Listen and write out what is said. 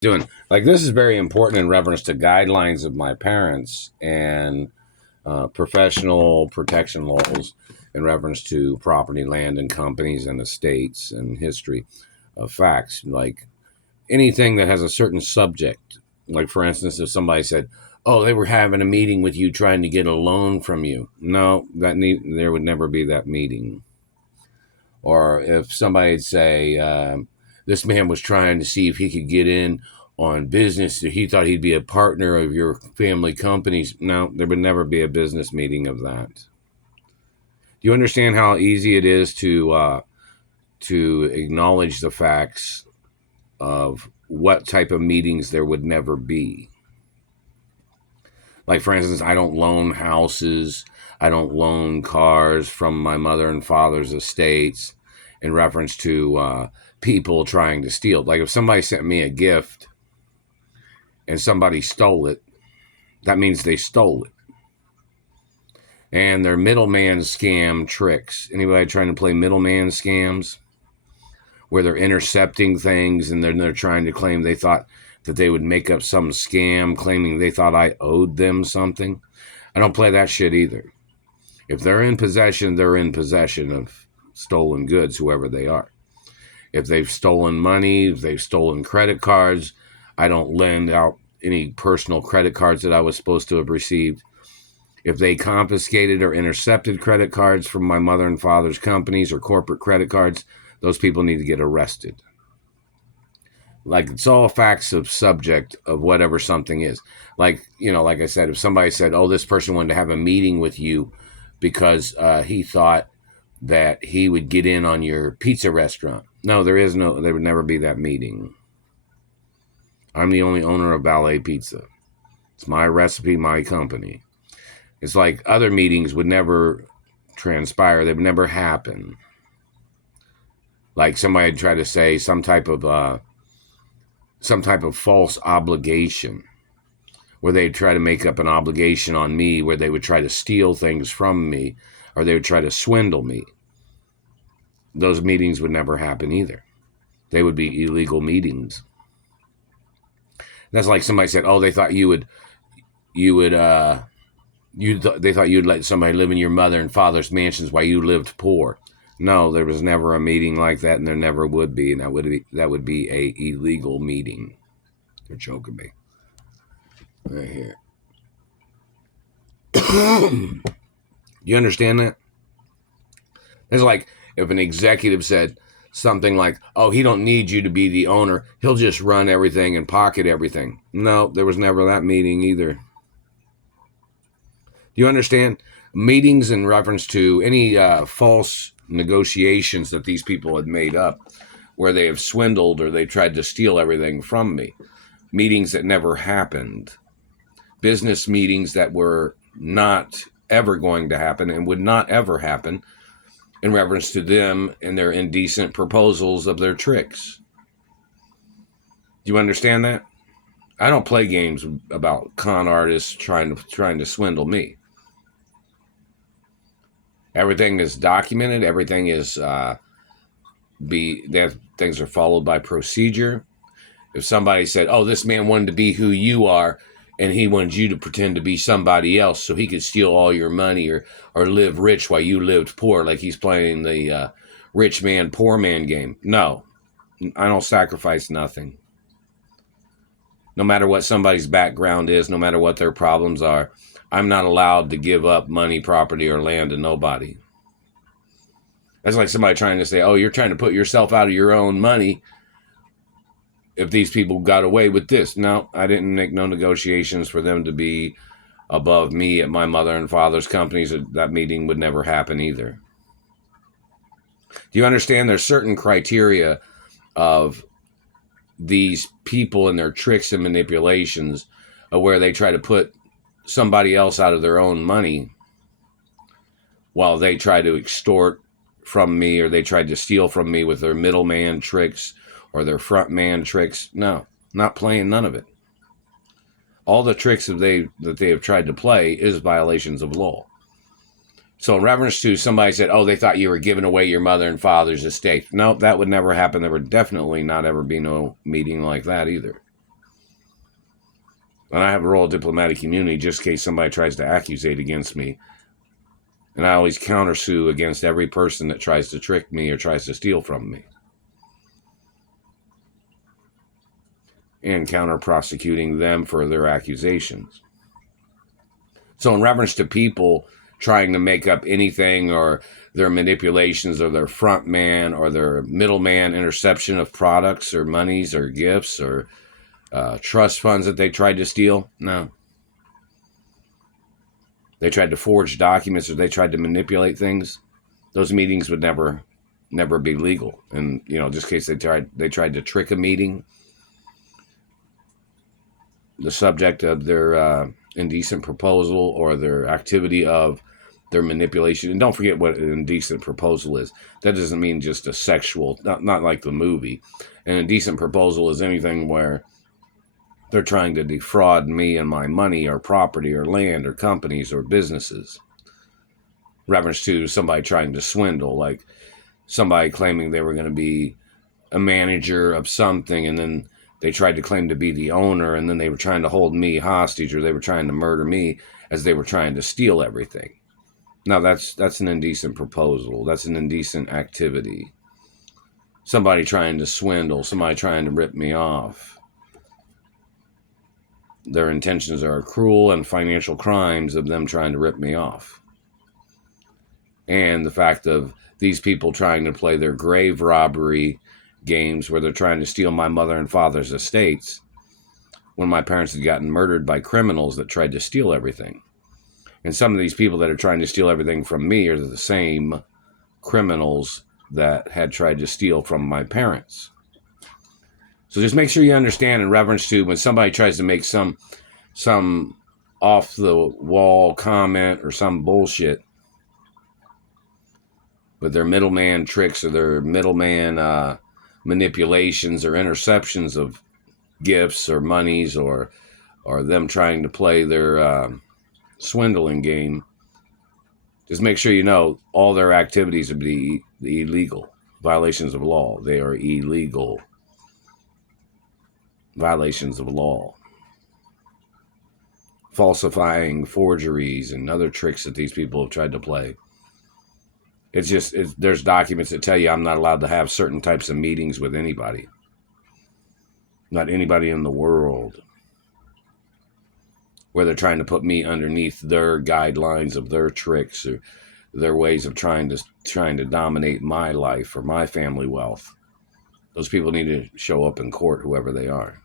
Doing like this is very important in reference to guidelines of my parents and professional protection laws in reference to property, land, and companies and estates and history of facts. Like anything that has a certain subject, like for instance, if somebody said, "Oh, they were having a meeting with you trying to get a loan from you," no, there would never be that meeting. Or if somebody'd say, this man was trying to see if he could get in on business, he thought he'd be a partner of your family companies. No, there would never be a business meeting of that. Do you understand how easy it is to acknowledge the facts of what type of meetings there would never be? Like, for instance, I don't loan houses, I don't loan cars from my mother and father's estates in reference to people trying to steal. Like, if somebody sent me a gift and somebody stole it, that means they stole it. And they're middleman scam tricks. Anybody trying to play middleman scams where they're intercepting things and then they're trying to claim they thought that they would make up some scam claiming they thought I owed them something? I don't play that shit either. If they're in possession, they're in possession of stolen goods, whoever they are. If they've stolen money, if they've stolen credit cards, I don't lend out any personal credit cards that I was supposed to have received. If they confiscated or intercepted credit cards from my mother and father's companies or corporate credit cards, those people need to get arrested. Like, it's all facts of subject of whatever something is. Like, like I said, if somebody said, "Oh, this person wanted to have a meeting with you because he thought that he would get in on your pizza restaurant." No, there would never be that meeting. I'm the only owner of Ballet Pizza. It's my recipe, my company. It's like other meetings would never transpire. They would never happen. Like somebody would try to say some type of false obligation where they'd try to make up an obligation on me where they would try to steal things from me or they would try to swindle me. Those meetings would never happen either. They would be illegal meetings. That's like somebody said, "Oh, they thought they thought you'd let somebody live in your mother and father's mansions while you lived poor." No, there was never a meeting like that, and there never would be, and that would be a illegal meeting. They're choking me right here. You understand that? It's like if an executive said something like, "Oh, he don't need you to be the owner. He'll just run everything and pocket everything." No, there was never that meeting either. Do you understand? Meetings in reference to any false negotiations that these people had made up where they have swindled or they tried to steal everything from me. Meetings that never happened. Business meetings that were not ever going to happen and would not ever happen in reference to them and their indecent proposals of their tricks. Do you understand that? I don't play games about con artists trying to swindle me. Everything is documented. Everything is that things are followed by procedure. If somebody said, "Oh, this man wanted to be who you are," and he wanted you to pretend to be somebody else so he could steal all your money or live rich while you lived poor, like he's playing the rich man, poor man game. No, I don't sacrifice nothing. No matter what somebody's background is, no matter what their problems are, I'm not allowed to give up money, property, or land to nobody. That's like somebody trying to say, "Oh, you're trying to put yourself out of your own money if these people got away with this." No, I didn't make no negotiations for them to be above me at my mother and father's companies. That meeting would never happen either. Do you understand? There's certain criteria of these people and their tricks and manipulations of where they try to put somebody else out of their own money while they try to extort from me or they tried to steal from me with their middleman tricks or their front man tricks. No, not playing none of it. All the tricks that they have tried to play is violations of law. So in reference to somebody said, "Oh, they thought you were giving away your mother and father's estate." No, that would never happen. There would definitely not ever be no meeting like that either. And I have a royal diplomatic immunity just in case somebody tries to accusate against me. And I always countersue against every person that tries to trick me or tries to steal from me. And counter-prosecuting them for their accusations. So in reference to people trying to make up anything, or their manipulations, or their front man, or their middleman interception of products or monies or gifts or trust funds that they tried to steal, no. They tried to forge documents, or they tried to manipulate things. Those meetings would never be legal. And just in case they tried to trick a meeting, the subject of their indecent proposal or their activity of their manipulation. And don't forget what an indecent proposal is. That doesn't mean just a sexual, not like the movie. An indecent proposal is anything where they're trying to defraud me and my money or property or land or companies or businesses. Reference to somebody trying to swindle, like somebody claiming they were going to be a manager of something, and then they tried to claim to be the owner, and then they were trying to hold me hostage, or they were trying to murder me as they were trying to steal everything. Now, that's an indecent proposal. That's an indecent activity. Somebody trying to swindle, somebody trying to rip me off. Their intentions are cruel and financial crimes of them trying to rip me off. And the fact of these people trying to play their grave robbery games where they're trying to steal my mother and father's estates when my parents had gotten murdered by criminals that tried to steal everything. And some of these people that are trying to steal everything from me are the same criminals that had tried to steal from my parents. So just make sure you understand, in reference to when somebody tries to make some off the wall comment or some bullshit with their middleman tricks or their middleman manipulations or interceptions of gifts or monies, or them trying to play their swindling game, just make sure you know all their activities would be illegal. Violations of law. They are illegal. Violations of law. Falsifying forgeries and other tricks that these people have tried to play. There's documents that tell you I'm not allowed to have certain types of meetings with anybody. Not anybody in the world. Where they're trying to put me underneath their guidelines of their tricks or their ways of trying to dominate my life or my family wealth. Those people need to show up in court, whoever they are.